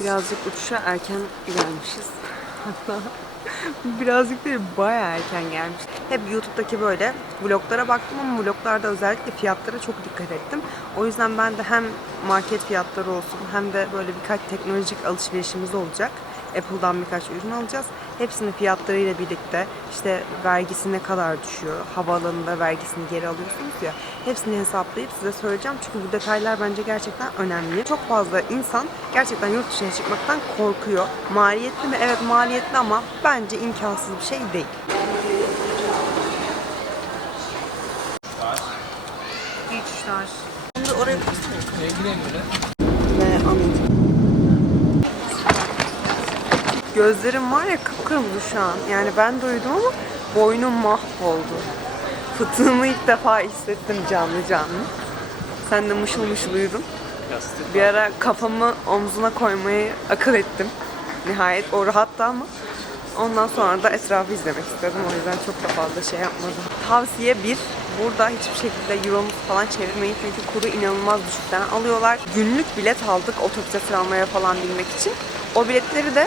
Birazcık uçuşa erken gelmişiz. Hatta birazcık değil bayağı erken gelmiş. Hep YouTube'daki böyle vloglara baktım ama vloglarda özellikle fiyatlara çok dikkat ettim. O yüzden ben de hem market fiyatları olsun hem de böyle birkaç teknolojik alışverişimiz olacak. Apple'dan birkaç ürün alacağız. Hepsinin fiyatlarıyla birlikte işte vergisi ne kadar düşüyor, havaalanında vergisini geri alıyorsunuz ya. Hepsini hesaplayıp size söyleyeceğim. Çünkü bu detaylar bence gerçekten önemli. Çok fazla insan gerçekten yurt dışına çıkmaktan korkuyor. Maliyetli mi? Evet maliyetli ama bence imkansız bir şey değil. Uçuşlar. Şimdi oraya Ve anladım. Gözlerim var ya kıpkırmızı şu an. Yani ben de uyudum ama boynum mahvoldu. Fıtığımı ilk defa hissettim canlı canlı. Sen de mışıl mışıl uyudun. Bir ara kafamı omzuna koymayı akıl ettim. Nihayet o rahattı ama ondan sonra da etrafı izlemek istedim. O yüzden çok da fazla şey yapmadım. Tavsiye bir, burada hiçbir şekilde euromuz falan çevirmeyin çünkü kuru inanılmaz düşükten alıyorlar. Günlük bilet aldık otobüse tramvaya falan binmek için. O biletleri de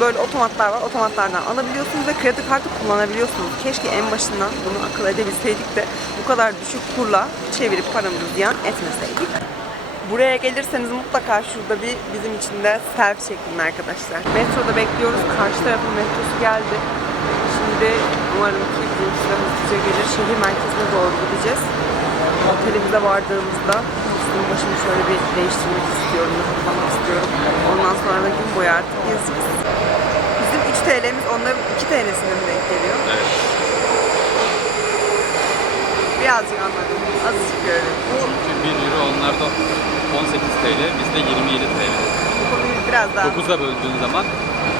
böyle otomatlar var. Otomatlardan alabiliyorsunuz ve kredi kartı kullanabiliyorsunuz. Keşke en başından bunu akıl edebilseydik de bu kadar düşük kurla çevirip paramızı ziyan etmeseydik. Buraya gelirseniz mutlaka şurada bir bizim için de selfie çekin arkadaşlar. Metroda bekliyoruz. Karşı tarafın metrosu geldi. Şimdi umarım ki bizimkisi de hızlıca gelir. Şehir merkezine doğru gideceğiz. Otelimize vardığımızda üstümü başımı şöyle bir değiştirmek istiyorum, rahatlamak istiyorum. Ondan sonra da gün boyu artık gezeceğiz. Bizim 3 TL'miz onların 2 TL'sine mi denk geliyor? Evet. Birazcık anladım. Azıcık böyle. Bu, Çünkü 1 euro onlarda 18 TL, bizde 27 TL. bu konuyu biraz daha 9'a böldüğün zaman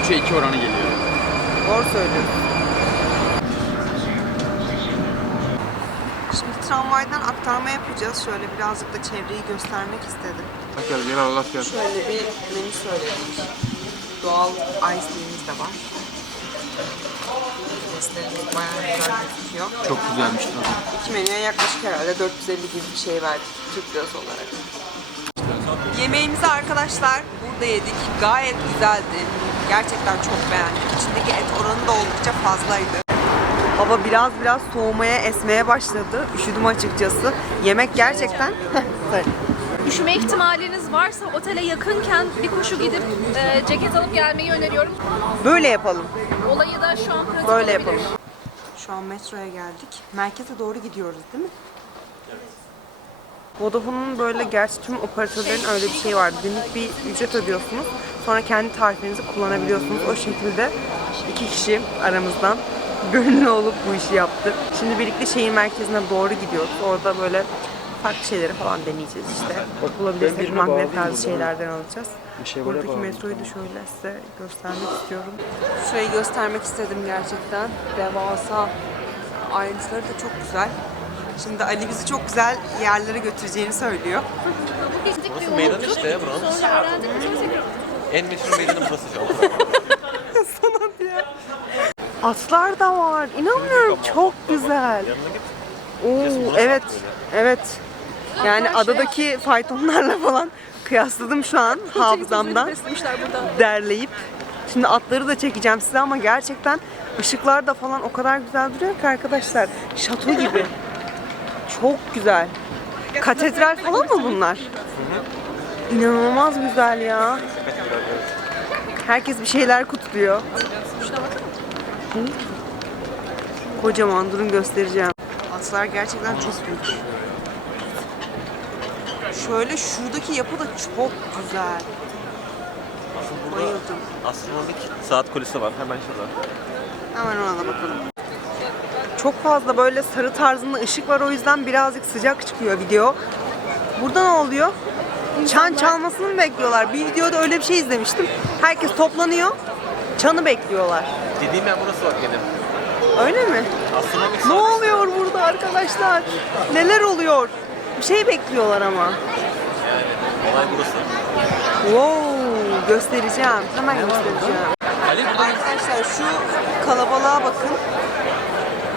3'e 2 oranı geliyor. Doğru söylüyorsun. Şimdi tramvaydan aktarma yapacağız. Şöyle birazcık da çevreyi göstermek istedim. Gel gel Allah gel. Şöyle bir menü söyledik. Doğal ice'liğimiz de var. Seslerimiz bayağı güzel gözüküyor. Çok güzelmiş tadı. İki menüye yaklaşık herhalde 450 gibi bir şey verdik Türk lirası olarak. Yemeğimizi arkadaşlar burada yedik. Gayet güzeldi. Gerçekten çok beğendik. İçindeki et oranı da oldukça fazlaydı. Hava biraz biraz soğumaya, esmeye başladı. Üşüdüm açıkçası. Yemek gerçekten... Üşüme ihtimaliniz varsa otele yakınken bir koşu gidip e, ceket alıp gelmeyi öneriyorum. Böyle yapalım. Olayı da şu an pratik Böyle olabilir. yapalım. Şu an metroya geldik. Merkeze doğru gidiyoruz değil mi? Vodafone'un böyle gerçi tüm operatörlerin öyle bir şey var. Günlük bir ücret ödüyorsunuz. Sonra kendi tarifinizi kullanabiliyorsunuz. O şekilde iki kişi aramızdan gönüllü olup bu işi yaptı. Şimdi birlikte şehir merkezine doğru gidiyoruz. Orada böyle farklı şeyleri falan deneyeceğiz işte. Bulabilirsek birine magnet tarzı şeylerden alacağız. Bir şey böyle Buradaki bağlayayım. metroyu da şöyle size göstermek istiyorum. Şurayı göstermek istedim gerçekten. Devasa. Ayrıntıları da çok güzel. Şimdi Ali bizi çok güzel yerlere götüreceğini söylüyor. Bir meydan işte ya buranın. En meşhur meydanı burası canım. Sanat ya. Atlar da var. İnanmıyorum. Çok güzel. Oo, evet. Evet. Yani adadaki faytonlarla falan kıyasladım şu an hafızamdan. derleyip şimdi atları da çekeceğim size ama gerçekten ışıklar da falan o kadar güzel duruyor ki arkadaşlar. Şato gibi. Çok güzel. Katedral falan mı bunlar? İnanılmaz güzel ya. Herkes bir şeyler kutluyor. Kocaman durun göstereceğim. Atlar gerçekten çok büyük. Şöyle şuradaki yapı da çok güzel. Bayıldım. Astronomik saat kulesi var hemen şurada. Hemen ona da bakalım. Çok fazla böyle sarı tarzında ışık var o yüzden birazcık sıcak çıkıyor video. Burada ne oluyor? Çan çalmasını mı bekliyorlar? Bir videoda öyle bir şey izlemiştim. Herkes toplanıyor. Çanı bekliyorlar. Dediğim yer burası bak benim. Öyle mi? Astronomik Ne saat. oluyor burada arkadaşlar? Neler oluyor? Bir şey bekliyorlar ama. Olay burası. Wow, göstereceğim. Hemen göstereceğim. Ali Arkadaşlar şu kalabalığa bakın.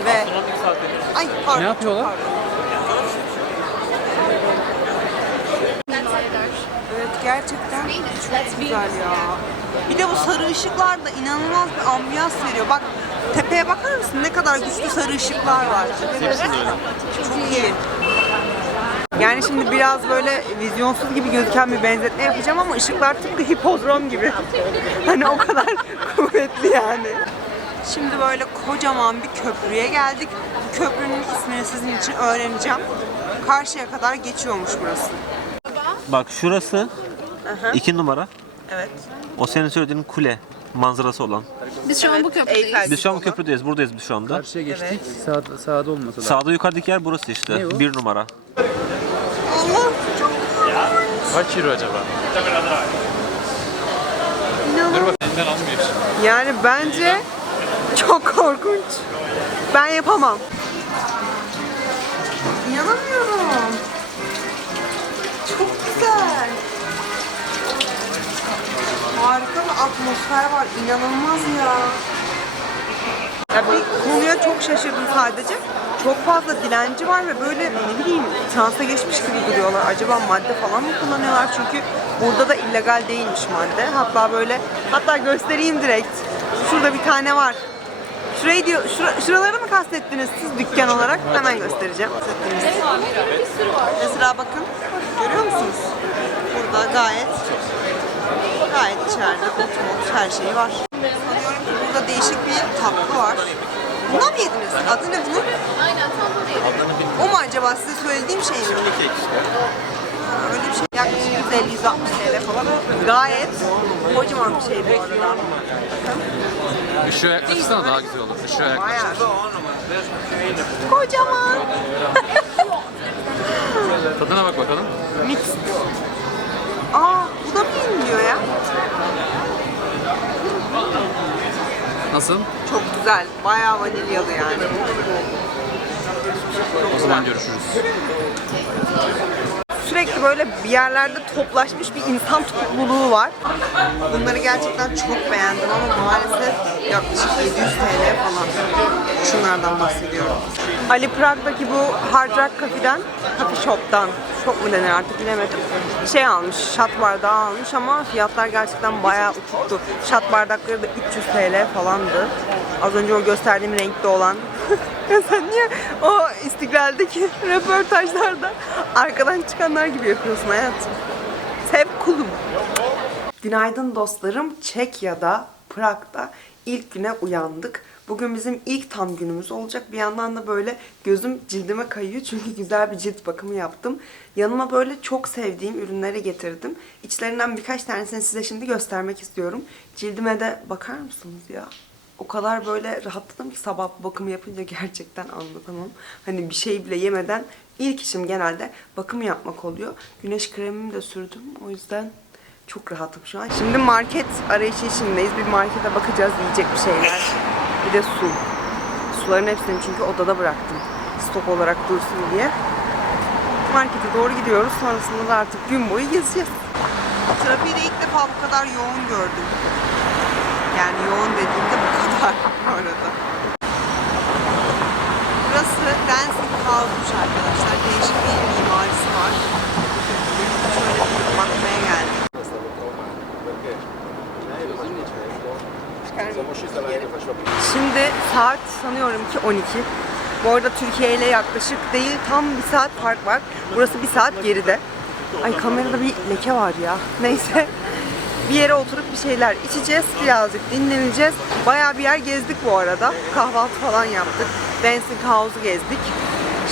Ve astronomik. Ay pardon. Ne yapıyorlar? pardon. Evet gerçekten çok güzel ya. Bir de bu sarı ışıklar da inanılmaz bir ambiyans veriyor. Bak tepeye bakar mısın? Ne kadar güçlü sarı ışıklar var. Çok iyi. Yani şimdi biraz böyle vizyonsuz gibi gözüken bir benzetme yapacağım ama ışıklar tıpkı hipodrom gibi. hani o kadar kuvvetli yani. Şimdi böyle kocaman bir köprüye geldik. Köprünün ismini sizin için öğreneceğim. Karşıya kadar geçiyormuş burası. Bak şurası iki numara. Evet. O senin söylediğin kule manzarası olan. Biz şu an bu köprüdeyiz. Eyfel Biz şu an bu köprüdeyiz. Buradayız biz şu anda. Karşıya geçtik. Sağ, sağda olması lazım. Sağda yukarıdaki yer burası işte. Ne o? Bir numara. Kaç euro acaba? Dur bak elinden almıyor şimdi. Yani bence çok korkunç. Ben yapamam. İnanamıyorum. Çok güzel. Harika bir atmosfer var. İnanılmaz ya. Ya bir konuya çok şaşırdım sadece. Çok fazla dilenci var ve böyle ne bileyim transa geçmiş gibi duruyorlar. Acaba madde falan mı kullanıyorlar? Çünkü burada da illegal değilmiş madde. Hatta böyle hatta göstereyim direkt. Şurada bir tane var. Şurayı diyor, şura, şuraları mı kastettiniz siz dükkan olarak? Hemen göstereceğim. Kastettiniz. Mesela bakın, görüyor musunuz? Burada gayet gayet içeride ot her şey var. Sanıyorum ki burada değişik bir tatlı var. Bundan mı yediniz? Adı ne bunun? Aynen tam buradayız. O mu acaba size söylediğim şey mi? Ha, Öyle bir şey. Yaklaşık 150-160 TL falan. Gayet kocaman bir şey bu arada. Işığa yaklaşırsana daha güzel olur. Işığa yaklaş. Bayağı. Kocaman. Tadına bak bakalım. Mix. Aa bu da mı yeniliyor ya? Nasıl? Çok güzel. Bayağı vanilyalı yani. O zaman görüşürüz. Sürekli böyle bir yerlerde toplaşmış bir insan topluluğu var. Bunları gerçekten çok beğendim ama maalesef yaklaşık 700 TL falan. Şunlardan bahsediyorum. Ali Prag'daki bu Hard Rock Cafe'den, Coffee Shop'tan, shop mu denir artık bilemedim. Şey almış, şat bardağı almış ama fiyatlar gerçekten bayağı uçuktu. Şat bardakları da 300 TL falandı. Az önce o gösterdiğim renkte olan. Ya Sen niye o istiklaldeki röportajlarda arkadan çıkanlar gibi yapıyorsun hayatım? Hep kulum. Günaydın dostlarım. Çekya'da, Prag'da ilk güne uyandık. Bugün bizim ilk tam günümüz olacak. Bir yandan da böyle gözüm cildime kayıyor çünkü güzel bir cilt bakımı yaptım. Yanıma böyle çok sevdiğim ürünleri getirdim. İçlerinden birkaç tanesini size şimdi göstermek istiyorum. Cildime de bakar mısınız ya? O kadar böyle rahatladım ki sabah bakımı yapınca gerçekten anlatamam. Hani bir şey bile yemeden ilk işim genelde bakım yapmak oluyor. Güneş kremimi de sürdüm. O yüzden çok rahatım şu an. Şimdi market arayışı içindeyiz. Bir markete bakacağız yiyecek bir şeyler. Bir de su. Suların hepsini çünkü odada bıraktım. Stok olarak dursun diye. Markete doğru gidiyoruz. Sonrasında da artık gün boyu gezeceğiz. Trafiği de ilk defa bu kadar yoğun gördüm. Yani yoğun dediğimde bu kadar bu arada. Burası Dancing House'muş arkadaşlar. Değişik bir mimarisi var. Şöyle bir bakmaya geldik. Şimdi saat sanıyorum ki 12. Bu arada Türkiye ile yaklaşık değil tam bir saat fark var. Burası bir saat geride. Ay kamerada bir leke var ya. Neyse. Bir yere oturup bir şeyler içeceğiz. Birazcık dinleneceğiz. Bayağı bir yer gezdik bu arada. Kahvaltı falan yaptık. Dancing House'u gezdik.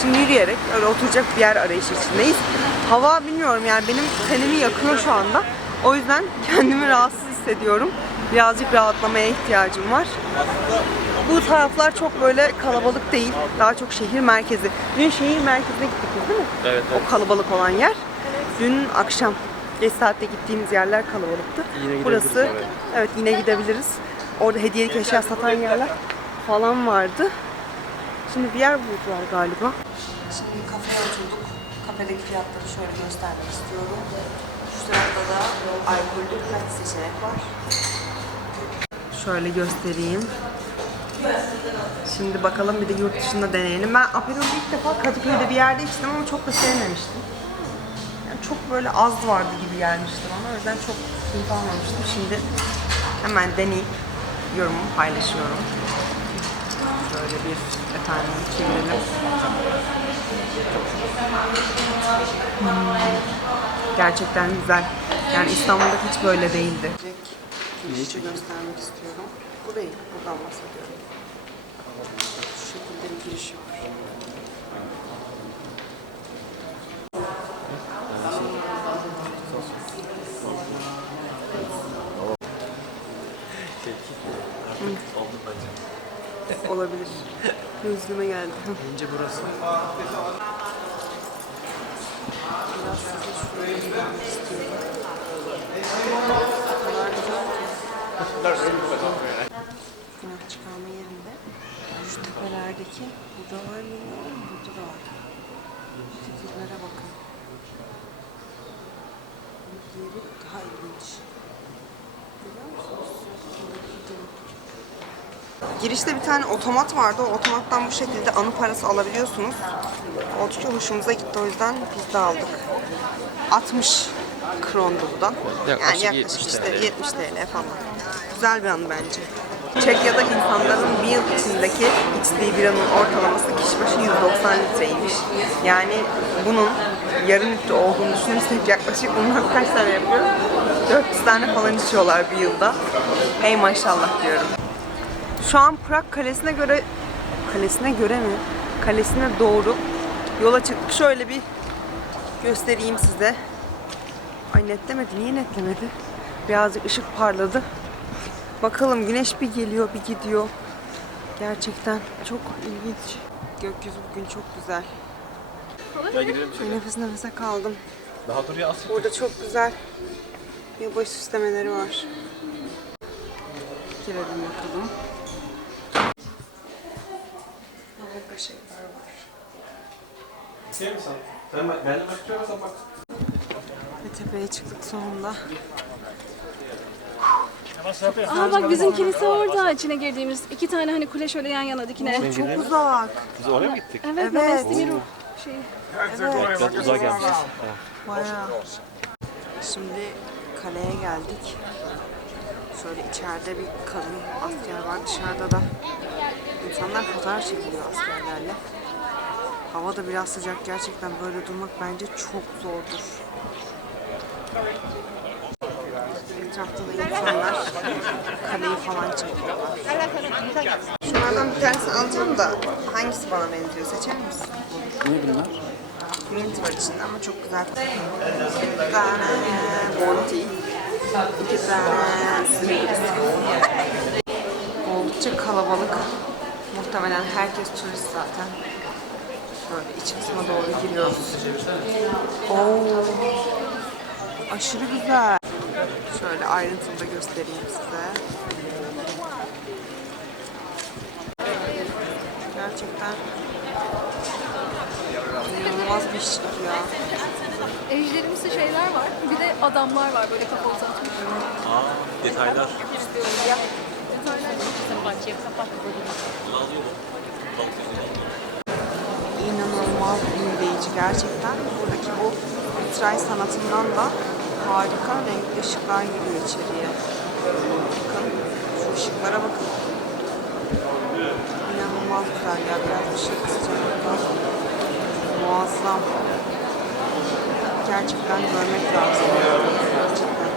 Şimdi yürüyerek öyle oturacak bir yer arayışı içindeyiz. Hava bilmiyorum yani benim tenimi yakıyor şu anda. O yüzden kendimi rahatsız hissediyorum. Birazcık rahatlamaya ihtiyacım var. Bu taraflar çok böyle kalabalık değil. Daha çok şehir merkezi. Dün şehir merkezine gittik biz değil mi? Evet, O kalabalık olan yer. Dün akşam geç saatte gittiğimiz yerler kalabalıktı. Yine Burası gidebiliriz, evet. evet. yine gidebiliriz. Orada hediyelik eşya satan yerler falan vardı. Şimdi bir yer buldular galiba. Şimdi kafeye oturduk. Kafedeki fiyatları şöyle göstermek istiyorum. Şu tarafta da alkollü birkaç seçenek var. Şöyle göstereyim. Şimdi bakalım bir de yurt dışında deneyelim. Ben Aperol'ü ilk defa Kadıköy'de bir yerde içtim ama çok da sevmemiştim. Yani çok böyle az vardı gibi gelmişti bana. O yüzden çok keyif almamıştım. Şimdi hemen deneyip yorumumu paylaşıyorum. Şöyle bir efendim çevirelim. Hmm, Gerçekten güzel. Yani İstanbul'da hiç böyle değildi. Girişi göstermek istiyorum. Burayı, buradan bahsediyorum. Şu şekilde bir giriş var. Olabilir. Gözlüğüme geldi. Bence burası. Biraz size şurayı istiyorum. Kadar güzel ki. Günah çıkarma yerinde şu tepelerdeki burada var mı? Burada da var. Figürlere bakın. Diğeri daha ilginç. Girişte bir tane otomat vardı. O otomattan bu şekilde anı parası alabiliyorsunuz. Oldukça hoşumuza gitti o yüzden biz de aldık. 60 krondu bu da. Yaklaşık yani yaklaşık 70 işte TL. 70 TL falan. Güzel bir anı bence. Çekya'da insanların bir yıl içindeki içtiği biranın ortalaması kişi başı 190 litreymiş. Yani bunun yarım litre olduğunu düşünürsek yaklaşık bunlar kaç tane yapıyor? 400 tane falan içiyorlar bir yılda. Hey maşallah diyorum. Şu an Prag Kalesi'ne göre kalesine göre mi? Kalesine doğru yola çıktık. Şöyle bir göstereyim size. Ay netlemedi. Niye netlemedi? Birazcık ışık parladı. Bakalım güneş bir geliyor bir gidiyor. Gerçekten çok ilginç. Gökyüzü bugün çok güzel. Ay, nefes nefese kaldım. Daha dur ya asıl. Burada çok güzel yılbaşı süslemeleri var. Girelim bakalım. Harika şeyler var. Şey mi sen? Sen bak, benimle bakıyorsan bak. Ve tepeye çıktık sonunda. Aa bak bizim kilise orada içine girdiğimiz iki tane hani kule şöyle yan yana dikine. Çok uzak. Biz oraya mı gittik? Evet, Evet. evet. şey. Biraz uzağa gelmişiz. Bayağı. Şimdi kaleye geldik. Şöyle içeride bir kadın asker var. Dışarıda da insanlar fotoğraf çekiliyor askerlerle. Hava da biraz sıcak. Gerçekten böyle durmak bence çok zordur. Etrafta da insanlar kaleyi falan çekiyorlar. Şunlardan bir tanesini alacağım da hangisi bana benziyor seçer misin? Ne bunlar? Mint var içinde ama çok güzel. Bir tane Monty, iki tane Snickers. Oldukça kalabalık. Muhtemelen herkes turist zaten. Şöyle iç kısma doğru giriyoruz. Oo, aşırı güzel. Şöyle ayrıntılı da göstereyim size. Gerçekten inanılmaz bir işçilik ya. Ejderimsi şeyler var. Bir de adamlar var böyle kafa uzatmış. Aa, detaylar. inanılmaz büyüleyici gerçekten. Buradaki bu vitray sanatından da harika renkli ışıklar giriyor içeriye. Bakın şu ışıklara bakın. İnanılmaz güzel ya. Biraz ışık kısacağım. Muazzam. Gerçekten görmek lazım. Gerçekten.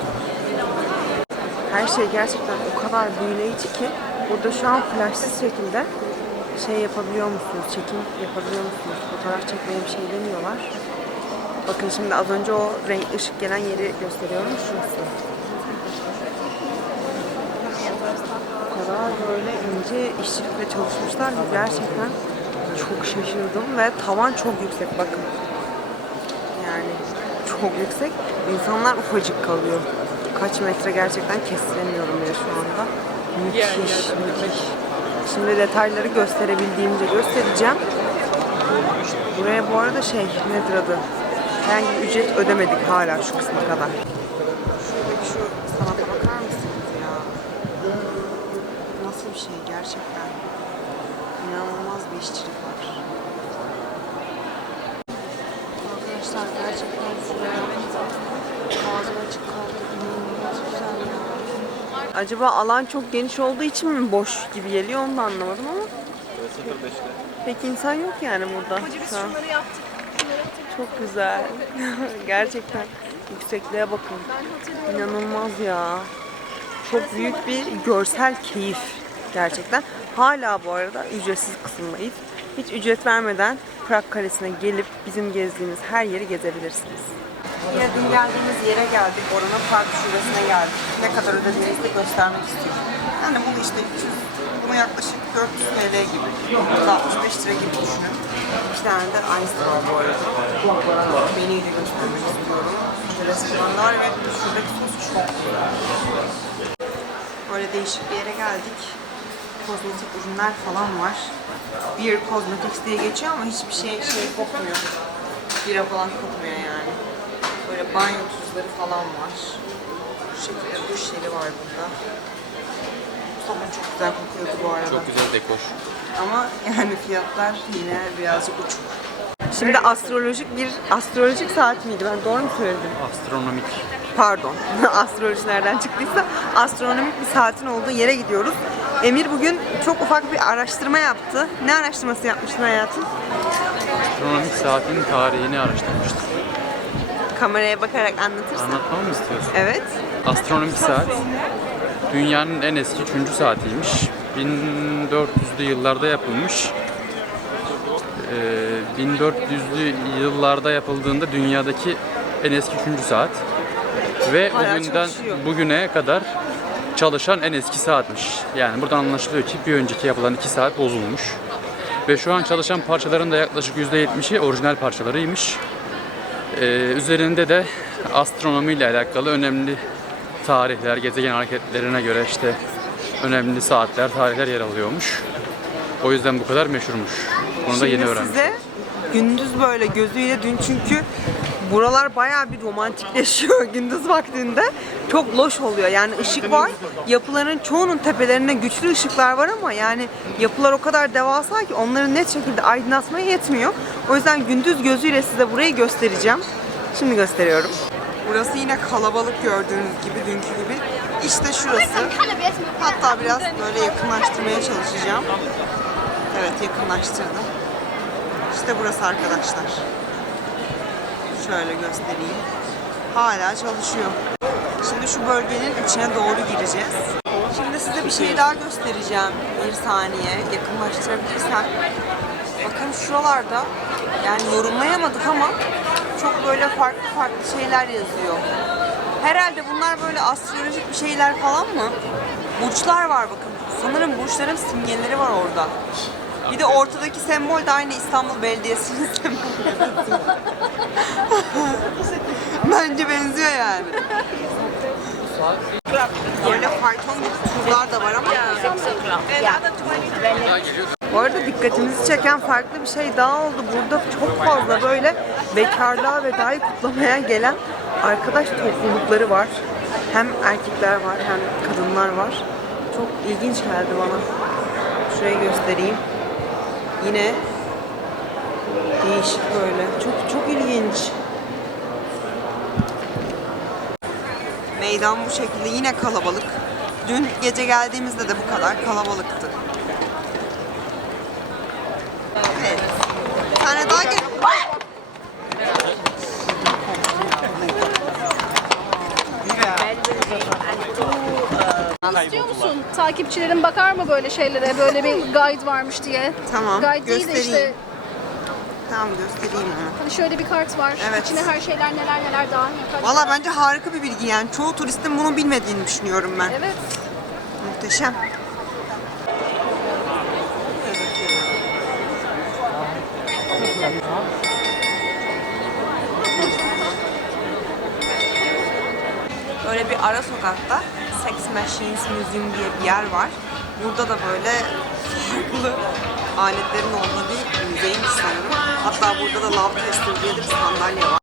Her şey gerçekten o kadar büyüleyici ki burada şu an flashsız şekilde şey yapabiliyor musunuz, çekim yapabiliyor musunuz, fotoğraf çekmeye bir şey demiyorlar. Bakın şimdi az önce o renk ışık gelen yeri gösteriyorum şurası. O kadar böyle ince işçilikle çalışmışlar ki gerçekten çok şaşırdım ve tavan çok yüksek bakın. Yani çok yüksek. İnsanlar ufacık kalıyor. Kaç metre gerçekten kestiremiyorum bile şu anda. Müthiş, müthiş. Şimdi detayları gösterebildiğimce göstereceğim. Buraya bu arada şey nedir adı? Herhangi bir ücret ödemedik hala şu kısma kadar. Şuradaki şu sanata bakar mısınız ya? Nasıl bir şey gerçekten? İnanılmaz bir işçilik var. Arkadaşlar gerçekten şuraya. Ağzım açık kaldı. İnanılmaz güzel ya. Acaba alan çok geniş olduğu için mi boş gibi geliyor onu da anlamadım ama. Pek insan yok yani burada. Hoca biz şu an. şunları yaptık. Çok güzel. Gerçekten yüksekliğe bakın. İnanılmaz ya. Çok büyük bir görsel keyif gerçekten. Hala bu arada ücretsiz kısımdayız. Hiç ücret vermeden Prag Kalesi'ne gelip bizim gezdiğimiz her yeri gezebilirsiniz. Yine dün geldiğimiz yere geldik. Oranın Prag şubesine geldik. Ne kadar ödediğinizi de göstermek istiyorum. Yani bunu işte 300, bunu yaklaşık 400 TL gibi. 65 lira gibi düşünün. İki tane de aynısı var bu arada. Menüyü de göstermek istiyorum. Restoranlar ve şuradaki sos çok. Böyle değişik bir yere geldik. Kozmetik ürünler falan var. Beer Cosmetics diye geçiyor ama hiçbir şey şey kokmuyor. Bira falan kokmuyor yani. Böyle banyo tuzları falan var. Bu şekilde duş jeli var burada. Sabun çok güzel kokuyordu bu arada. Çok güzel dekoş. Ama yani fiyatlar yine birazcık uçuk. Şimdi astrolojik bir astrolojik saat miydi? Ben doğru mu söyledim? Astronomik. Pardon. Astroloji nereden çıktıysa astronomik bir saatin olduğu yere gidiyoruz. Emir bugün çok ufak bir araştırma yaptı. Ne araştırması yapmıştın hayatım? Astronomik saatin tarihini araştırmıştık. Kameraya bakarak anlatırsın. Anlatmamı mı istiyorsun? Evet. Astronomik saat dünyanın en eski 3. saatiymiş. 1400'lü yıllarda yapılmış. Ee, 1400'lü yıllarda yapıldığında dünyadaki en eski 3. saat. Ve Hala bugünden çalışıyor. bugüne kadar çalışan en eski saatmiş. Yani buradan anlaşılıyor ki bir önceki yapılan 2 saat bozulmuş. Ve şu an çalışan parçaların da yaklaşık %70'i orijinal parçalarıymış. Ee, üzerinde de astronomiyle alakalı önemli tarihler, gezegen hareketlerine göre işte önemli saatler, tarihler yer alıyormuş. O yüzden bu kadar meşhurmuş. Onu da yeni öğrendim. size gündüz böyle gözüyle dün çünkü buralar bayağı bir romantikleşiyor gündüz vaktinde. Çok loş oluyor. Yani ışık var. Yapıların çoğunun tepelerine güçlü ışıklar var ama yani yapılar o kadar devasa ki onları net şekilde aydınlatmaya yetmiyor. O yüzden gündüz gözüyle size burayı göstereceğim. Şimdi gösteriyorum. Burası yine kalabalık gördüğünüz gibi dünkü gibi. İşte şurası. Hatta biraz böyle yakınlaştırmaya çalışacağım. Evet yakınlaştırdım. İşte burası arkadaşlar. Şöyle göstereyim. Hala çalışıyor. Şimdi şu bölgenin içine doğru gireceğiz. Şimdi size bir şey daha göstereceğim. Bir saniye yakınlaştırabilirsem. Bakın şuralarda yani yorumlayamadık ama çok böyle farklı farklı şeyler yazıyor. Herhalde bunlar böyle astrolojik bir şeyler falan mı? Burçlar var bakın. Sanırım burçların simgeleri var orada. Bir de ortadaki sembol de aynı İstanbul Belediyesi'nin sembolü. Bence benziyor yani. Böyle fayton gibi turlar da var ama. Arada dikkatimizi çeken farklı bir şey daha oldu. Burada çok fazla böyle bekarlığa ve dahi kutlamaya gelen arkadaş toplulukları var. Hem erkekler var hem kadınlar var. Çok ilginç geldi bana. Şurayı göstereyim. Yine değişik böyle. Çok çok ilginç. Meydan bu şekilde yine kalabalık. Dün gece geldiğimizde de bu kadar kalabalıktı. Evet. Bir tane daha gel. İstiyor musun? Takipçilerin bakar mı böyle şeylere? Böyle bir guide varmış diye. Tamam, Guide değil de göstereyim. işte Tamam göstereyim onu. hani şöyle bir kart var. Evet. İçine her şeyler neler neler dahil. Kaç- Valla bence harika bir bilgi yani. Çoğu turistin bunu bilmediğini düşünüyorum ben. Evet. Muhteşem. Böyle bir ara sokakta Sex Machines Museum diye bir yer var. Burada da böyle farklı aletlerin olduğu bir müzeymiş sanırım. Hatta burada da Love Tester diye bir sandalye var.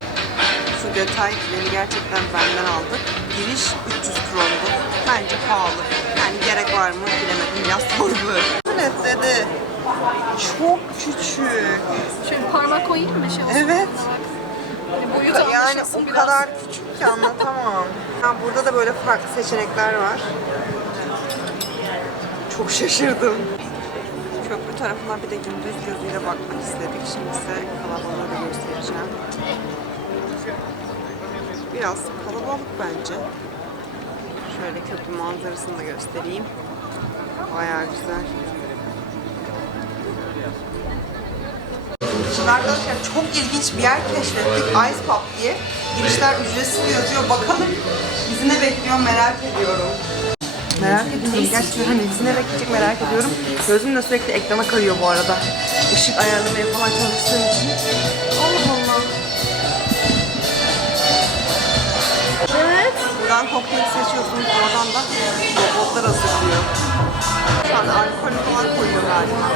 Şu detay beni gerçekten benden aldı. Giriş 300 krondu. Bence pahalı. Yani gerek var mı bilemedim. Biraz sorguluyorum. Evet dedi. Çok küçük. Şöyle parmak koyayım mı şey olsun? Evet. Hani boyut Yani o kadar küçük ki anlatamam. Ha, burada da böyle farklı seçenekler var. Çok şaşırdım. Köprü tarafına bir de gündüz gözüyle bakmak istedik. Şimdi size kalabalığı da göstereceğim. Biraz kalabalık bence. Şöyle köprü manzarasını da göstereyim. Bayağı güzel. Şimdi arkadaşlar çok ilginç bir yer keşfettik. Ice Pub diye. Girişler ücretsiz yazıyor. Bakalım bizi ne bekliyor merak ediyorum. Merak ediyorum. Gerçekten hani bizi ne bekleyecek merak ediyorum. Gözüm de sürekli ekrana kayıyor bu arada. Işık ayarlamaya falan çalıştığım için. Allah Allah. Evet. Buradan kokteyl seçiyorsunuz. Oradan da robotlar hazırlıyor. Şu an alkol falan koyuyor galiba.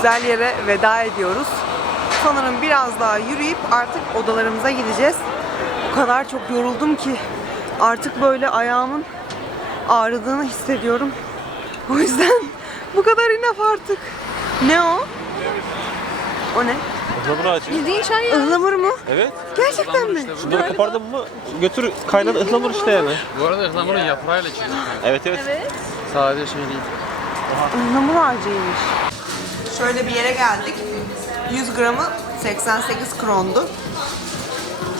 Güzel yere veda ediyoruz. Sanırım biraz daha yürüyüp artık odalarımıza gideceğiz. O kadar çok yoruldum ki artık böyle ayağımın ağrıdığını hissediyorum. O yüzden bu kadar inaf artık. Ne o? O ne? Ihlamur ağacı. Bildiğin çay ya. Ihlamur mu? Evet. Gerçekten mi? Bunları kopardın mı götür kaynadı ıhlamur işte yani. Bu arada ıhlamurun yaprağıyla içilir. Evet evet. Evet. Sadece şey değil. Ihlamur ağacıymış. Şöyle bir yere geldik. 100 gramı 88 krondu.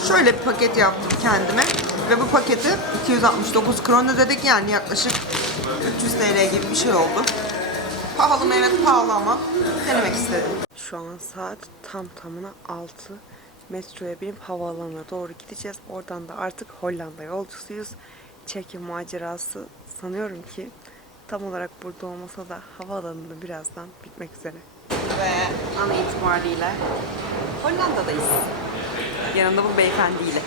Şöyle bir paket yaptım kendime. Ve bu paketi 269 kron ödedik yani yaklaşık 300 TL gibi bir şey oldu. Pahalı mı? Evet pahalı ama denemek istedim. Şu an saat tam tamına 6. Metroya binip havaalanına doğru gideceğiz. Oradan da artık Hollanda yolcusuyuz. Çekim macerası sanıyorum ki tam olarak burada olmasa da havaalanında birazdan bitmek üzere. Ve an itibariyle Hollanda'dayız. Yanında bu beyefendiyle.